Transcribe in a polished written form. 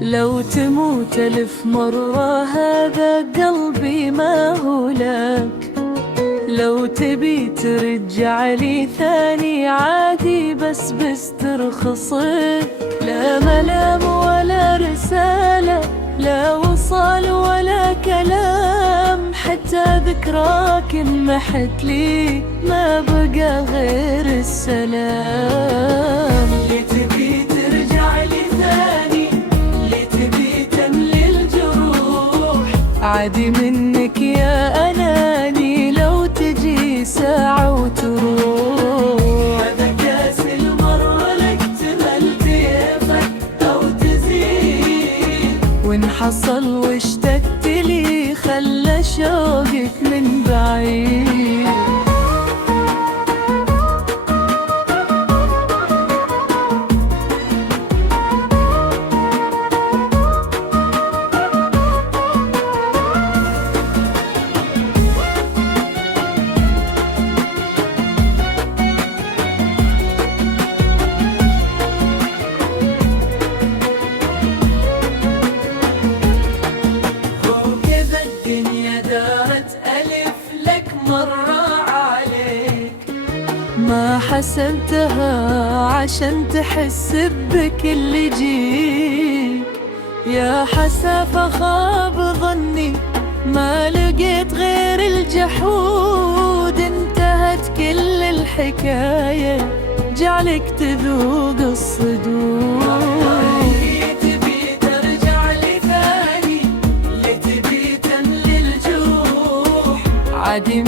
لو تموت 1000 مرة هذا قلبي ما هو لك، لو تبي ترجع لي ثاني عادي بس بسترخصك. لا ملام ولا رسالة، لا وصال ولا كلام، حتى ذكراك انمحت لي ما بقى غير السلام. ليه تبي ترجع لي ثاني، ليه تبي تملي الجروح، عادي منك يا أناني لو تجي ساعة وتروح. هذا كاس المرة لك تملت يفك أو تزيد، وإن حصل واشتقت لي خلى شوقك من بعيد. ما حسبتها عشان تحس بكل يجيك، يا حسافة خاب ظني ما لقيت غير الجحود. انتهت كل الحكاية جعلك تذوق الصدور. تبي ترجع لي ثاني، ليه تبي تملي الجروح، عادي